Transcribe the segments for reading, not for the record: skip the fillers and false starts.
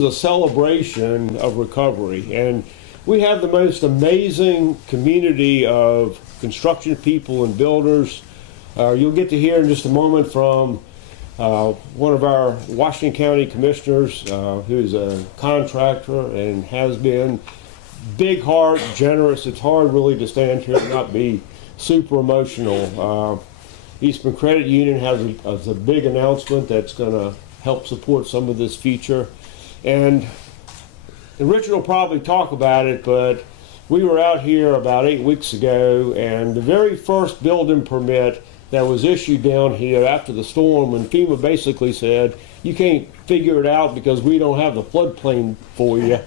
A celebration of recovery, and we have the most amazing community of construction people and builders. You'll get to hear in just a moment from one of our Washington County commissioners who's a contractor and has been big heart, generous. It's hard really to stand here and not be super emotional. Eastman Credit Union has a big announcement that's going to help support some of this future. And Richard will probably talk about it, but we were out here about 8 weeks ago, and the very first building permit that was issued down here after the storm, when FEMA basically said, you can't figure it out because we don't have the floodplain for you.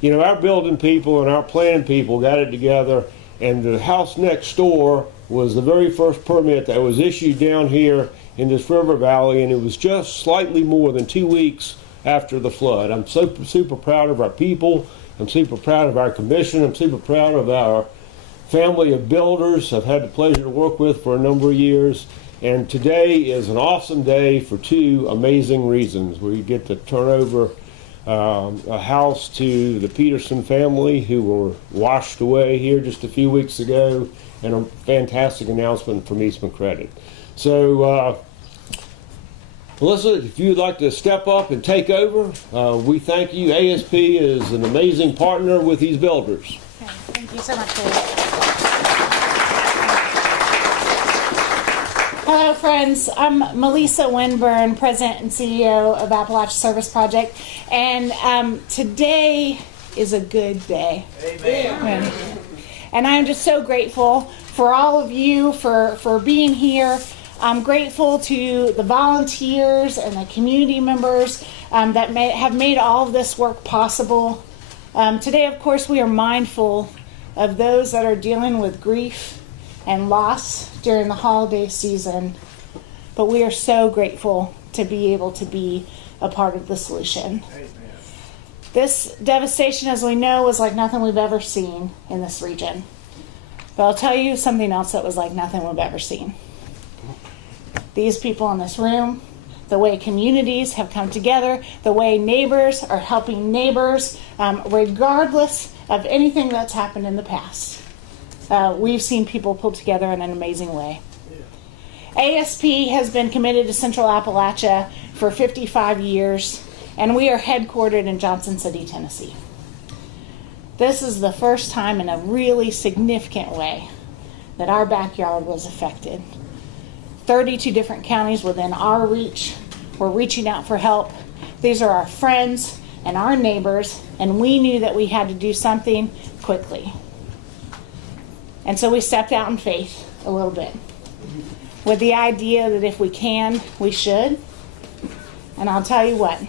You know, our building people and our plan people got it together, and the house next door was the very first permit that was issued down here in this river valley, and it was just slightly more than 2 weeks after the flood. I'm super proud of our people. I'm super proud of our commission. I'm super proud of our family of builders I've had the pleasure to work with for a number of years. And today is an awesome day for two amazing reasons. We get to turn over a house to the Peterson family who were washed away here just a few weeks ago, and a fantastic announcement from Eastman Credit. So Melissa, if you'd like to step up and take over, we thank you. ASP is an amazing partner with these builders. Okay, thank you so much, Dave. Hello, friends. I'm Melissa Winburn, President and CEO of Appalachia Service Project, and today is a good day. Amen. And I'm just so grateful for all of you for being here. I'm grateful to the volunteers and the community members that have made all of this work possible. Today, of course, we are mindful of those that are dealing with grief and loss during the holiday season, but we are so grateful to be able to be a part of the solution. Amen. This devastation, as we know, was like nothing we've ever seen in this region. But I'll tell you something else that was like nothing we've ever seen. These people in this room, the way communities have come together, the way neighbors are helping neighbors, regardless of anything that's happened in the past. We've seen people pull together in an amazing way. ASP has been committed to Central Appalachia for 55 years, and we are headquartered in Johnson City, Tennessee. This is the first time in a really significant way that our backyard was affected. 32 different counties within our reach. We're reaching out for help. These are our friends and our neighbors, and we knew that we had to do something quickly. And so we stepped out in faith a little bit with the idea that if we can, we should. And I'll tell you what,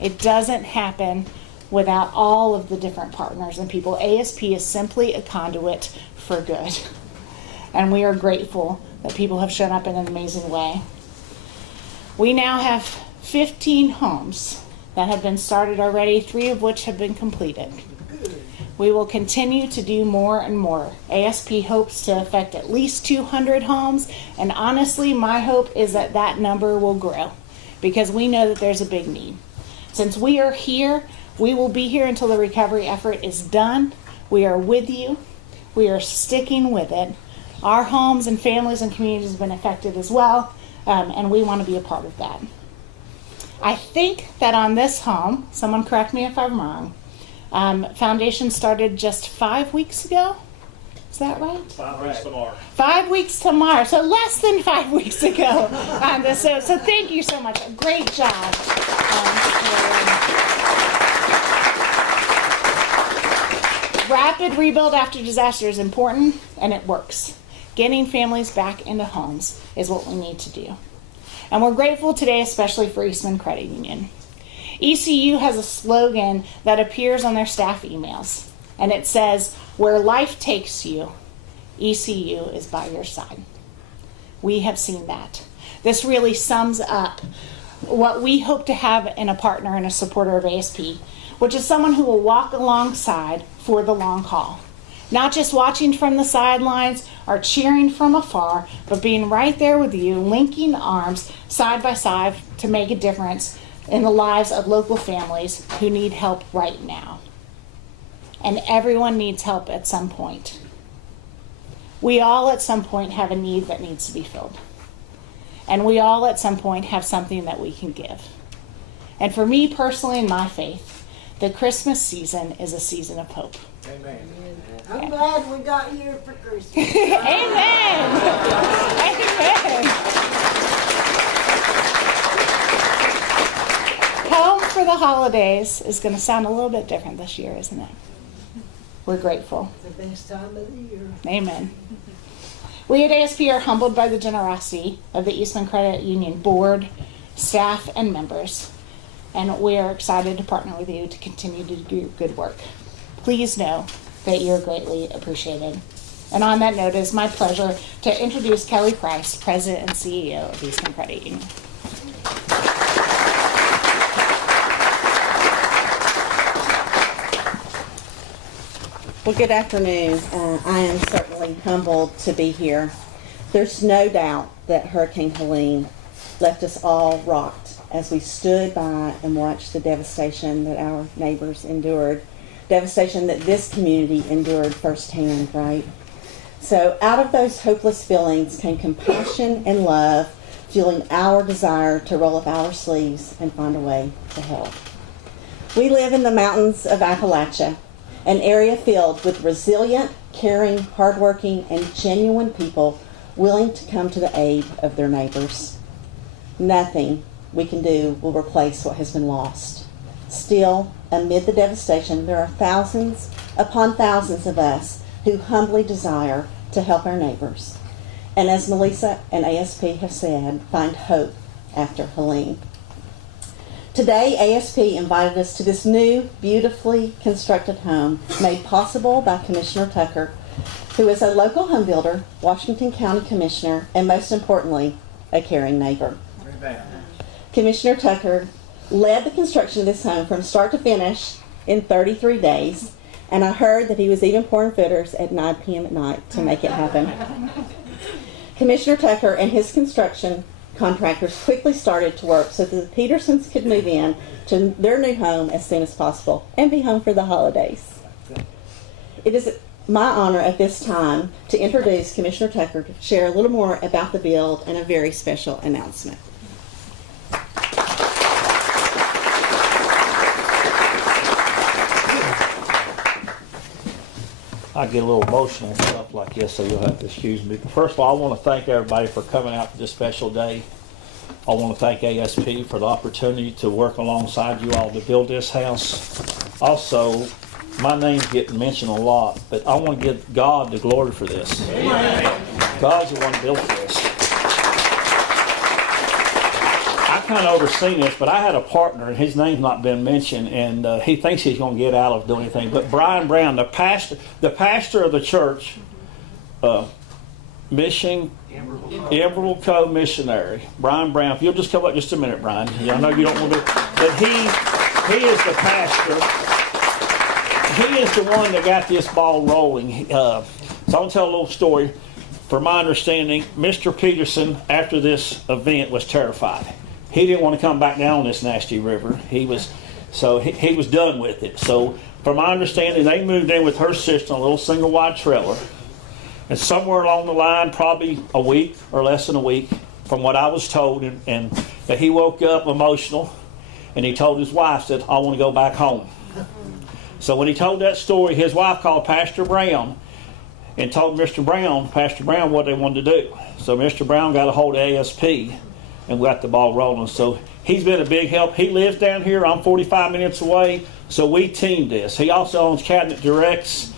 it doesn't happen without all of the different partners and people. ASP is simply a conduit for good. And we are grateful that people have shown up in an amazing way. We now have 15 homes that have been started already, 3 of which have been completed. We will continue to do more and more. ASP hopes to affect at least 200 homes, and honestly, my hope is that that number will grow because we know that there's a big need. Since we are here, we will be here until the recovery effort is done. We are with you. We are sticking with it. Our homes and families and communities have been affected as well, and we want to be a part of that. I think that on this home, someone correct me if I'm wrong, foundation started just 5 weeks ago. Is that right? 5 weeks tomorrow. 5 weeks tomorrow, so less than 5 weeks ago on this. So thank you so much. Great job. Rapid rebuild after disaster is important, and it works. Getting families back into homes is what we need to do. And we're grateful today, especially for Eastman Credit Union. ECU has a slogan that appears on their staff emails, and it says, "Where life takes you, ECU is by your side." We have seen that. This really sums up what we hope to have in a partner and a supporter of ASP, which is someone who will walk alongside for the long haul. Not just watching from the sidelines or cheering from afar, but being right there with you, linking arms side by side to make a difference in the lives of local families who need help right now. And everyone needs help at some point. We all at some point have a need that needs to be filled. And we all at some point have something that we can give. And for me personally, in my faith, the Christmas season is a season of hope. Amen. I'm glad we got here for Christmas. Amen. Amen. Home for the holidays is going to sound a little bit different this year, isn't it? We're grateful. The best time of the year. Amen. We at ASP are humbled by the generosity of the Eastman Credit Union board, staff, and members, and we are excited to partner with you to continue to do good work. Please know that you're greatly appreciated. And on that note, it is my pleasure to introduce Kelly Price, President and CEO of Eastman Credit Union. Well, good afternoon. I am certainly humbled to be here. There's no doubt that Hurricane Helene left us all rocked as we stood by and watched the devastation that our neighbors endured, devastation that this community endured firsthand, right? So out of those hopeless feelings came compassion and love, fueling our desire to roll up our sleeves and find a way to help. We live in the mountains of Appalachia, an area filled with resilient, caring, hardworking, and genuine people willing to come to the aid of their neighbors. Nothing we can do will replace what has been lost. Still, amid the devastation, there are thousands upon thousands of us who humbly desire to help our neighbors. And as Melissa and ASP have said, find hope after Helene. Today, ASP invited us to this new, beautifully constructed home made possible by Commissioner Tucker, who is a local home builder, Washington County Commissioner, and most importantly, a caring neighbor. Amen. Commissioner Tucker led the construction of this home from start to finish in 33 days, and I heard that he was even pouring footers at 9 p.m. at night to make it happen. Commissioner Tucker and his construction contractors quickly started to work so that the Petersons could move in to their new home as soon as possible and be home for the holidays. It is my honor at this time to introduce Commissioner Tucker to share a little more about the build and a very special announcement. I get a little emotional and stuff like this, so you'll have to excuse me. First of all, I want to thank everybody for coming out for this special day. I want to thank ASP for the opportunity to work alongside you all to build this house. Also, my name's getting mentioned a lot, but I want to give God the glory for this. Amen. God's the one who built this. I kind of overseen this, but I had a partner, and his name's not been mentioned, and he thinks he's going to get out of doing anything. But Brian Brown, the pastor of the church, Mission Emerald Co-missionary, Brian Brown. If you'll just come up just a minute, Brian. I know you don't want to, but he is the pastor. He is the one that got this ball rolling. So I'm going to tell a little story. From my understanding, Mr. Peterson, after this event, was terrified. He didn't want to come back down this nasty river. He was done with it. So from my understanding, they moved in with her sister in a little single wide trailer. And somewhere along the line, probably a week or less than a week, from what I was told, and that he woke up emotional, and he told his wife, said, I want to go back home. So when he told that story, his wife called Pastor Brown and told Pastor Brown, what they wanted to do. So Mr. Brown got a hold of ASP, and we got the ball rolling. So he's been a big help. He lives down here. I'm 45 minutes away. So we teamed this. He also owns Cabinet Directs.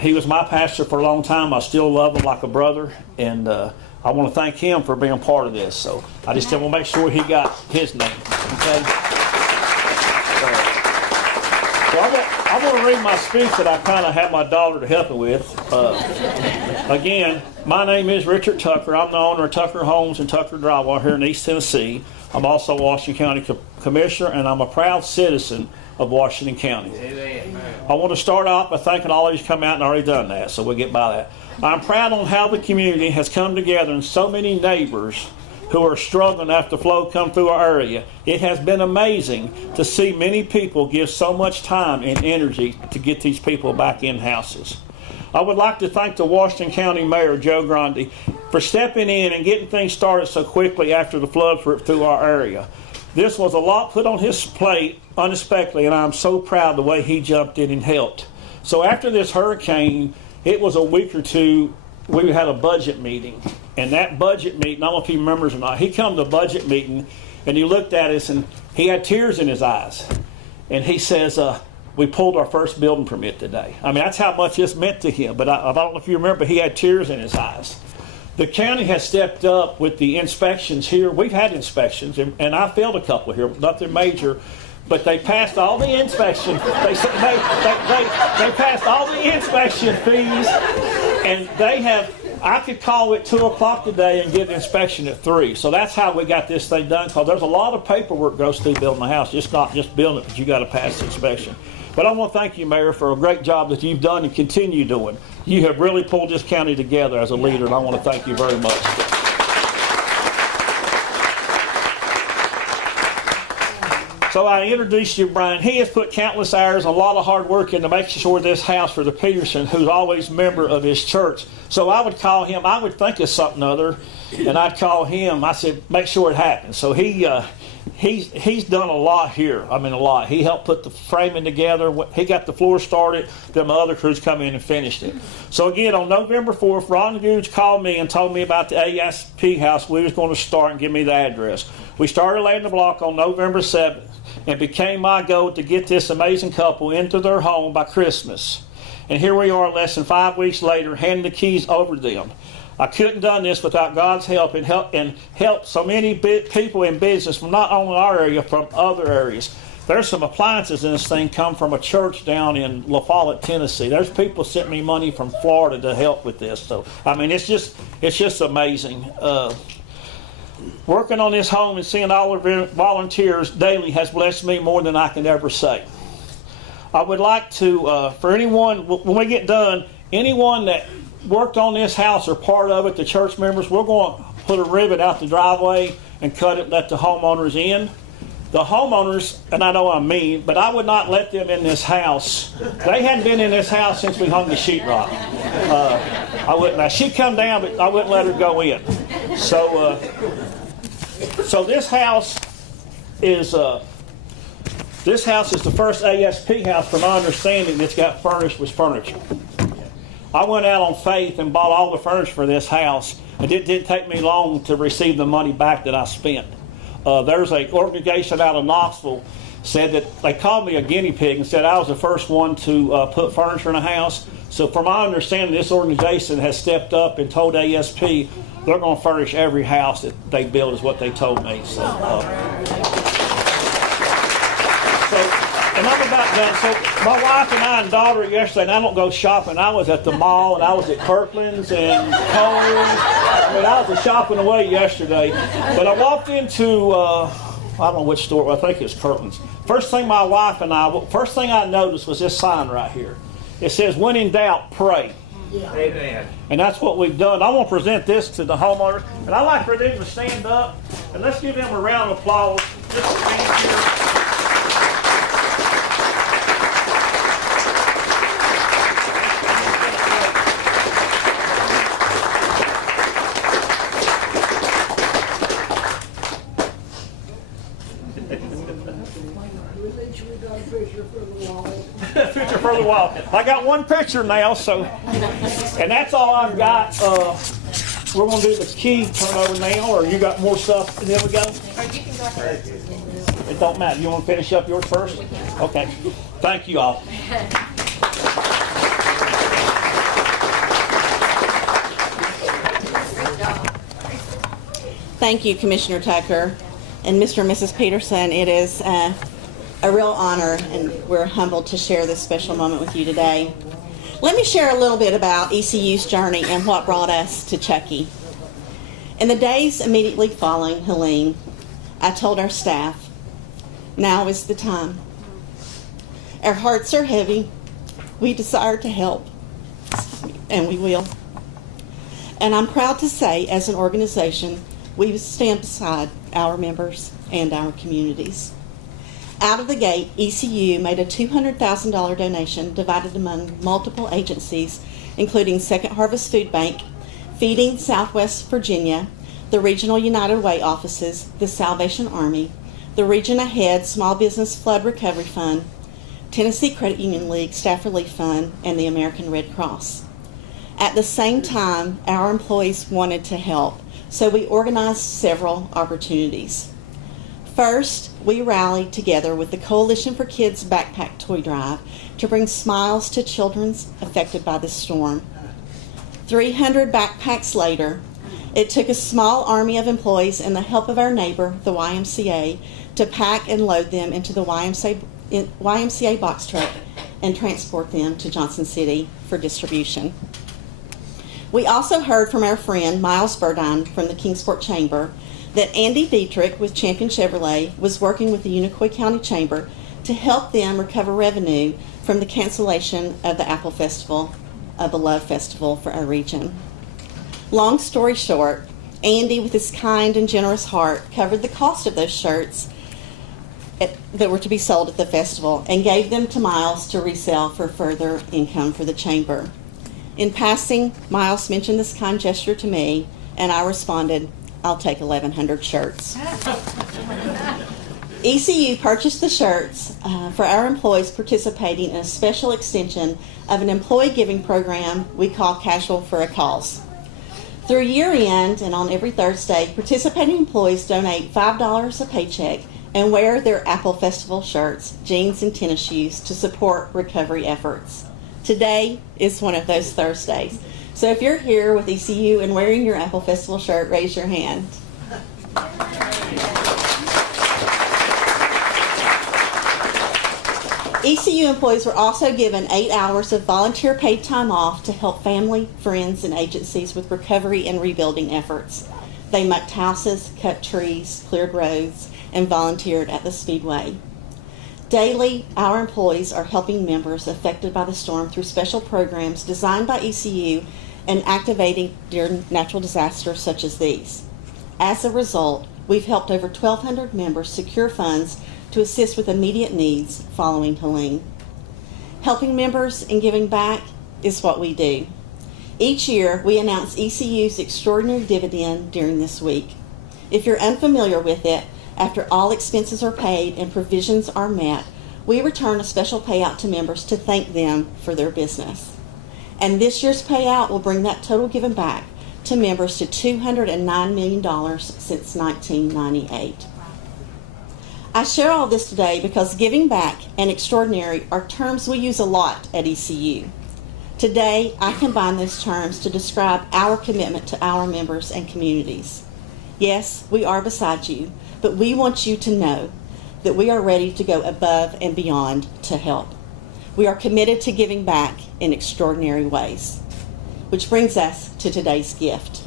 He was my pastor for a long time. I still love him like a brother. And I want to thank him for being part of this. So I just want to make sure he got his name. Okay? So I'm going to read my speech that I kind of have my daughter to help me with. Again, my name is Richard Tucker. I'm the owner of Tucker Homes and Tucker Drywall here in East Tennessee. I'm also a Washington County Commissioner, and I'm a proud citizen of Washington County. Amen. I want to start off by thanking all of you who've come out and already done that, so we'll get by that. I'm proud on how the community has come together and so many neighbors who are struggling after flow come through our area. It has been amazing to see many people give so much time and energy to get these people back in houses. I would like to thank the Washington County Mayor, Joe Grundy, for stepping in and getting things started so quickly after the floods ripped through our area. This was a lot put on his plate unexpectedly, and I'm so proud of the way he jumped in and helped. So after this hurricane, it was a week or two, we had a budget meeting. And that budget meeting, I don't know if he remembers or not, he come to a budget meeting and he looked at us and he had tears in his eyes. And he says, we pulled our first building permit today. I mean, that's how much this meant to him. But I don't know if you remember, but he had tears in his eyes. The county has stepped up with the inspections here. We've had inspections, and I failed a couple here, nothing major. But they passed all the inspection. They passed all the inspection fees, and they have. I could call at 2 o'clock today and get an inspection at 3. So that's how we got this thing done. Because there's a lot of paperwork goes through building a house. It's not just building it, but you got to pass the inspection. But I want to thank you, Mayor, for a great job that you've done and continue doing. You have really pulled this county together as a leader, and I want to thank you very much. So I introduced you to Brian. He has put countless hours, a lot of hard work into making sure this house for the Peterson, who's always a member of his church. So I would call him, I would think of something other, and I'd call him. I said, make sure it happens. So he's done a lot here. I mean, a lot. He helped put the framing together. He got the floor started. Then my other crews come in and finished it. So again, on November 4th, Ron Googe called me and told me about the ASP house we was going to start and give me the address. We started laying the block on November 7th. And became my goal to get this amazing couple into their home by Christmas. And here we are less than 5 weeks later, handing the keys over to them. I couldn't have done this without God's help and help so many people in business from not only our area, from other areas. There's some appliances in this thing come from a church down in La Follette, Tennessee. There's people sent me money from Florida to help with this. So I mean, it's just amazing. Working on this home and seeing all of the volunteers daily has blessed me more than I can ever say. I would like to, for anyone, when we get done, anyone that worked on this house or part of it, the church members, we're going to put a ribbon out the driveway and cut it, let the homeowners in. The homeowners, and I know I'm mean, but I would not let them in this house. They hadn't been in this house since we hung the sheetrock. I wouldn't. Now, she'd come down, but I wouldn't let her go in. So this house is the first ASP house, from my understanding, that's got furnished with furniture. I went out on faith and bought all the furniture for this house. It didn't take me long to receive the money back that I spent. There's an organization out of Knoxville said that they called me a guinea pig and said I was the first one to put furniture in a house. So from my understanding, this organization has stepped up and told ASP they're going to furnish every house that they build, is what they told me. So, and I'm about done. So my wife and I and daughter yesterday, and I don't go shopping. I was at the mall, and I was at Kirkland's and Kohl's. I mean, I was shopping away yesterday. But I walked into, I don't know which store, I think it's Kirkland's. First thing I noticed was this sign right here. It says, when in doubt, pray. Yeah. Amen. And that's what we've done. I want to present this to the homeowners, and I'd like for them to stand up, and let's give them a round of applause. Just stand here. Picture for the wall. I got one picture now, so, and that's all I've got. We're going to do the key turnover now, or you got more stuff, and then we go? Or you can go ahead. It don't matter. You want to finish up yours first? Okay. Thank you all. Thank you, Commissioner Tucker and Mr. and Mrs. Peterson. It is a real honor, and we're humbled to share this special moment with you today. Let me share a little bit about ECU's journey and what brought us to Chucky. In the days immediately following Helene, I told our staff, now is the time. Our hearts are heavy. We desire to help, and we will. And I'm proud to say, as an organization, we stand beside our members and our communities. Out of the gate, ECU made a $200,000 donation divided among multiple agencies, including Second Harvest Food Bank, Feeding Southwest Virginia, the Regional United Way offices, the Salvation Army, the Region Ahead Small Business Flood Recovery Fund, Tennessee Credit Union League Staff Relief Fund, and the American Red Cross. At the same time, our employees wanted to help, so we organized several opportunities. First, we rallied together with the Coalition for Kids Backpack Toy Drive to bring smiles to children affected by the storm. 300 backpacks later, it took a small army of employees and the help of our neighbor, the YMCA, to pack and load them into the YMCA box truck and transport them to Johnson City for distribution. We also heard from our friend Miles Burdine from the Kingsport Chamber that Andy Dietrich with Champion Chevrolet was working with the Unicoi County Chamber to help them recover revenue from the cancellation of the Apple Festival, a beloved festival for our region. Long story short, Andy, with his kind and generous heart, covered the cost of those shirts that were to be sold at the festival and gave them to Miles to resell for further income for the chamber. In passing, Miles mentioned this kind gesture to me, and I responded, "I'll take 1,100 shirts." ECU purchased the shirts for our employees participating in a special extension of an employee giving program we call Casual for a Cause. Through year end and on every Thursday, participating employees donate $5 a paycheck and wear their Apple Festival shirts, jeans, and tennis shoes to support recovery efforts. Today is one of those Thursdays. So if you're here with ECU and wearing your Apple Festival shirt, raise your hand. ECU employees were also given 8 hours of volunteer paid time off to help family, friends, and agencies with recovery and rebuilding efforts. They mucked houses, cut trees, cleared roads, and volunteered at the Speedway. Daily, our employees are helping members affected by the storm through special programs designed by ECU and activating during natural disasters such as these. As a result, we've helped over 1,200 members secure funds to assist with immediate needs following Helene. Helping members and giving back is what we do. Each year, we announce ECU's extraordinary dividend during this week. If you're unfamiliar with it, after all expenses are paid and provisions are met, we return a special payout to members to thank them for their business. And this year's payout will bring that total given back to members to $209 million since 1998. I share all this today because giving back and extraordinary are terms we use a lot at ECU. Today, I combine those terms to describe our commitment to our members and communities. Yes, we are beside you, but we want you to know that we are ready to go above and beyond to help. We are committed to giving back in extraordinary ways. Which brings us to today's gift.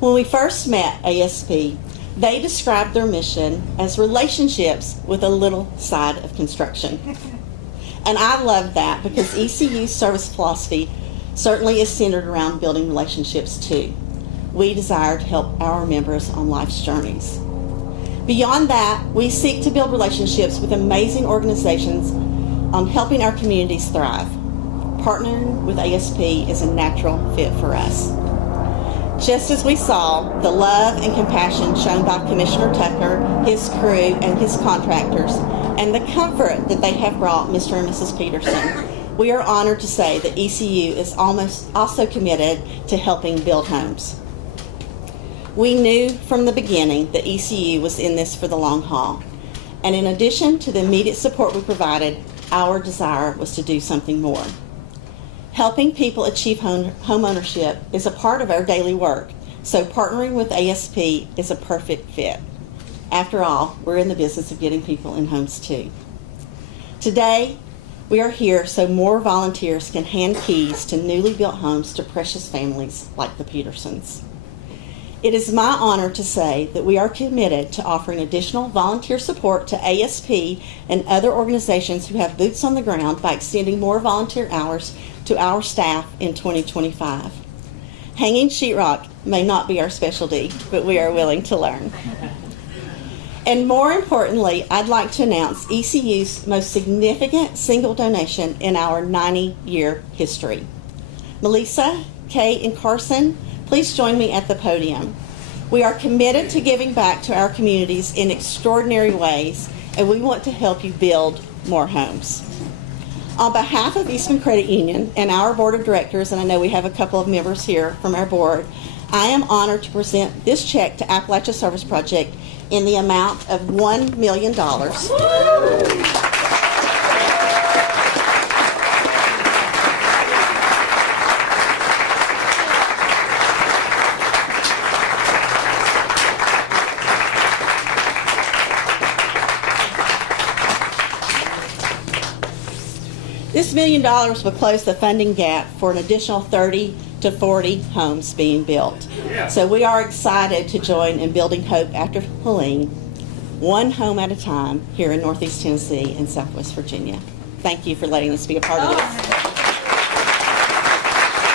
When we first met ASP, they described their mission as relationships with a little side of construction. And I love that because ECU's service philosophy certainly is centered around building relationships too. We desire to help our members on life's journeys. Beyond that, we seek to build relationships with amazing organizations on helping our communities thrive. Partnering with ASP is a natural fit for us. Just as we saw the love and compassion shown by Commissioner Tucker, his crew, and his contractors, and the comfort that they have brought Mr. and Mrs. Peterson, we are honored to say that ECU is also committed to helping build homes. We knew from the beginning that ECU was in this for the long haul. And in addition to the immediate support we provided, our desire was to do something more. Helping people achieve home ownership is a part of our daily work, so partnering with ASP is a perfect fit. After all, we're in the business of getting people in homes too. Today, we are here so more volunteers can hand keys to newly built homes to precious families like the Petersons. It is my honor to say that we are committed to offering additional volunteer support to ASP and other organizations who have boots on the ground by extending more volunteer hours to our staff in 2025. Hanging sheetrock may not be our specialty, but we are willing to learn. And more importantly, I'd like to announce ECU's most significant single donation in our 90-year history. Melissa, Kay, and Carson, please join me at the podium. We are committed to giving back to our communities in extraordinary ways, and we want to help you build more homes. On behalf of Eastman Credit Union and our board of directors, and I know we have a couple of members here from our board, I am honored to present this check to Appalachia Service Project in the amount of $1 million. This $1 million will close the funding gap for an additional 30 to 40 homes being built. So we are excited to join in building hope after Helene, one home at a time here in Northeast Tennessee and Southwest Virginia. Thank you for letting us be a part of this.